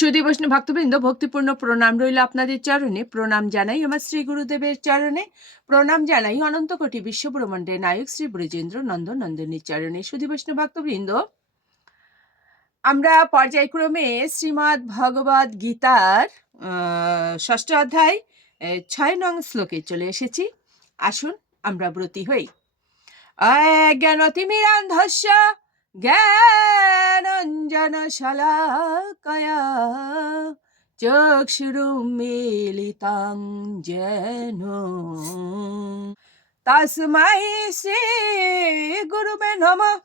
সুদী বৈষ্ণব ভক্তবৃন্দ, ভক্তিপূর্ণ প্রণাম রইল আপনাদের চরণে। প্রণাম জানাই আমার শ্রী গুরুদেবের চরণে। প্রণাম জানাই অনন্ত কোটি বিশ্বব্রহ্মাণ্ডের নায়ক শ্রী ব্রজেন্দ্র নন্দ নন্দিনীর চরণে। সুদী বৈষ্ণব ভক্তবৃন্দ, আমরা পর্যায়ক্রমে শ্রীমৎ ভগবদ গীতার ষষ্ঠ অধ্যায় ছয় নং শ্লোকে চলে এসেছি। আসুন আমরা ব্রতী হই। জ্ঞানতিমিরান্ধস্য জ্ঞানঞ্জন শলাকয়া চক্ষুরুমিলিতাং যেন। তস্मै শ্রী গুরুবে নম।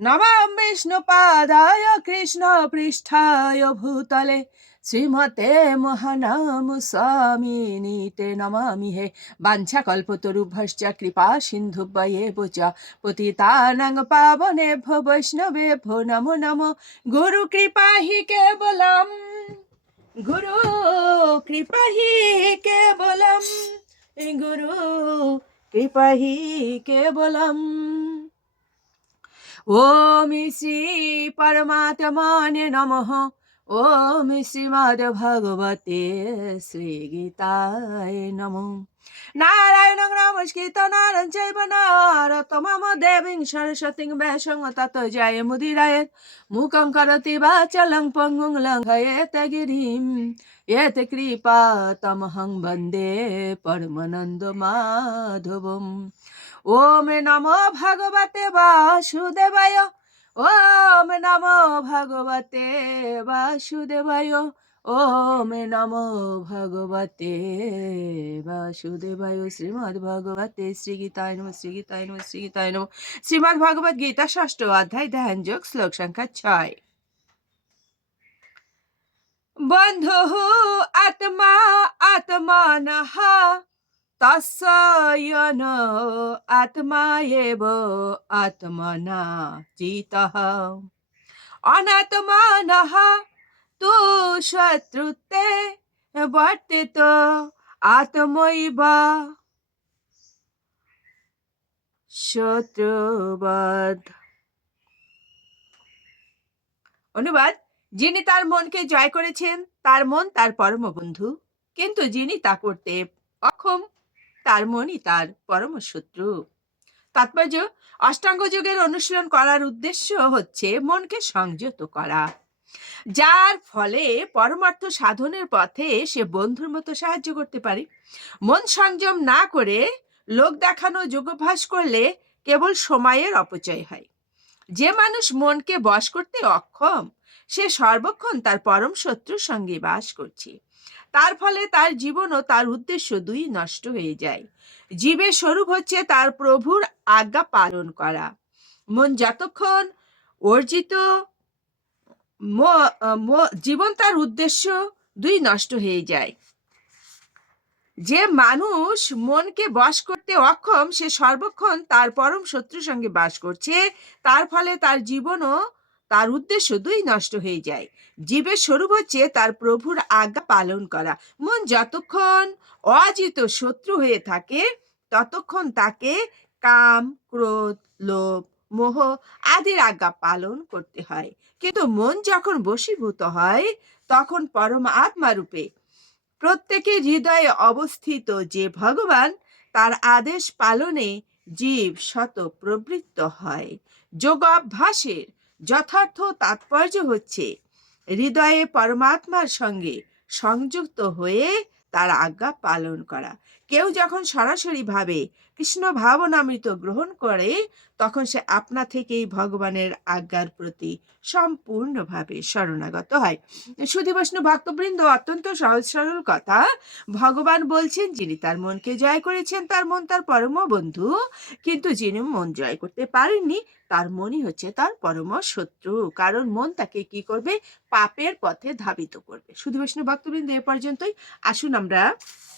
নমাম বিষ্ণুপাদায় কৃষ্ণ পৃষ্ঠায় ভূতলে। শ্রীমতে মহানাম স্বামিনীতে নমামি হে বাঞ্ছা কল্পতরুভশ্চ কৃপা সিন্ধুভ্যেব চ পতিতানাং পাবনেভ্যো বৈষ্ণবেভ্যো নমো নমো। গুরু কৃপা হি কেবলম। গুরু কৃপা হি কেবলম। গুরু কৃপা হি কেবলম। ওম শ্রী পরমাত্মনে নমঃ। ওম শ্রীমদ ভগবতে শ্রী গীতায় নমঃ নারায়ণ নমস্কৃত নারায়ণ চৈব নারতমম দেবীং সরস্বতীং ব্যাসং তত জয় মুদিরায় মুখং করতি বাচলং পঙ্গুং লঙ্ঘয়েত গিরিম এত কৃপা তমহং বন্দে পরমানন্দ মাধবম ওম নমো ভগবতে বাসুদেবায় ওম নমো ভগবতে বাসুদেবায়, ওম নমো ভগবতে বাসুদেবায়। শ্রীমদ ভগবতে শ্রী গীতায় নম শ্রী গীতায় নম শ্রী গীতায় নম। শ্রীমদ ভগবত গীতা ষষ্ঠ অধ্যায়, ধ্যান যোগ, শ্লোক সংখ্যা ছয়। বন্ধু আত্মা আত্মানহ তস্যন আত্মা এব আত্মনা চিতঃ অনাত্মানः তু শত্রুতে বর্তিত আত্মৈব শত্রুবধ অনুবাদ, যিনি তার মনকে জয় করেছেন, তার মন তার পরম বন্ধু কিন্তু যিনি তা করতে অক্ষম তার মনই তার পরম শত্রু। তাৎপর্য, অষ্টাঙ্গ যোগের অনুশীলন করার উদ্দেশ্য হচ্ছে মনকে সংযত করা। যার ফলে পরমার্থ সাধনের পথে সে বন্ধুর মতো সাহায্য করতে পারে। মন সংযম না করে লোক দেখানো যোগাভ্যাস করলে কেবল সময়ের অপচয় হয়। যে মানুষ মনকে বশ করতে অক্ষম সে সর্বক্ষণ তার পরম শত্রুর সঙ্গে বাস করছে। তার ফলে তার জীবন ও তার উদ্দেশ্য দুই নষ্ট হয়ে যায়। জীবের স্বরূপ হচ্ছে তার প্রভুর আজ্ঞা পালন করা। মন যতক্ষণ অর্জিত জীবন তার উদ্দেশ্য দুই নষ্ট হয়ে যায়। যে মানুষ মনকে বশ করতে অক্ষম, সে সর্বক্ষণ তার পরম শত্রুর সঙ্গে বাস করছে। তার ফলে তার জীবনও তার উদ্দেশ্য দুই নষ্ট হয়ে যায়। জীবের স্বরূপ হচ্ছে তার প্রভুর আজ্ঞা পালন করা। মন যতক্ষণ অজিত শত্রু হয়ে থাকে, ততক্ষণ তাকে কাম, ক্রোধ, লোভ, মোহ আদির আজ্ঞা পালন করতে হয়। কিন্তু মন যখন বশীভূত হয়, তখন পরম আত্মা রূপে প্রত্যেকের হৃদয়ে অবস্থিত যে ভগবান, তার আদেশ পালনে জীব শত প্রবৃত্ত হয়। যোগাভ্যাসের যথার্থ তাৎপর্য হচ্ছে হৃদয়ে পরমাত্মার সঙ্গে সংযুক্ত হয়ে তার আজ্ঞা পালন করা। কেউ যখন সরাসরি ভাবে কৃষ্ণ ভাবনামৃত গ্রহণ করে, তখন সে আপনা থেকেই ভগবানের আজ্ঞার প্রতি সম্পূর্ণভাবে শরণাগত হয়। সুধী বৈষ্ণব ভক্তবৃন্দ, অত্যন্ত সহজ সরল কথা। ভগবান বলছেন, যিনি তার মনকে জয় করেছেন, তার মন তার পরম বন্ধু। কিন্তু যিনি মন জয় করতে পারেননি, তার মনই হচ্ছে তার পরম শত্রু। কারণ মন তাকে কি করবে? পাপের পথে ধাবিত করবে। শুধু বৈষ্ণব ভক্তবৃন্দ, এ পর্যন্তই। আসুন আমরা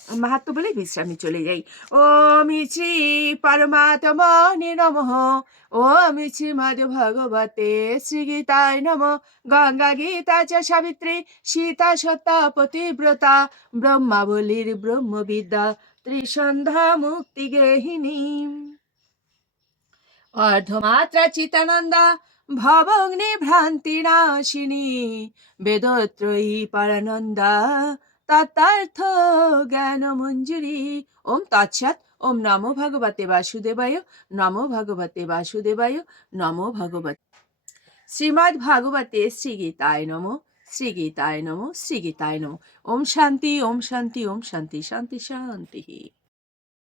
মাহাত্ম বলে বিশ্রামে চলে যাই। ও ওম শ্রী পরমাত্মনে নমঃ। ওম শ্রীমদ ভগবতে শ্রী গীতায় নম। গঙ্গা গীতা চ সাবিত্রী, সীতা সত্তা পতিব্রতা, ব্রহ্মাবলীর ব্রহ্মবিদ্যা, ত্রিসন্ধ্যা মুক্তি গেহিনী অর্ধমাত্রা চিতানন্দা ভবগ্নি ভ্রান্তি নাশিনী, বেদত্রয়ী পরানন্দা। তত্তার্থ জ্ঞান মঞ্জুরি। ওম তৎসৎ, ওম নমো ভগবতে বাসুদেবায়, নমো ভগবতে বাসুদেবায়, নমো ভগবত। শ্রীমদ্ ভাগবতে শ্রীগীতায় নমো, শ্রীগীতায় নম শ্রীগীতায় নম। ওম শান্তি ওম শান্তি ওম শান্তি শান্তি শান্তি।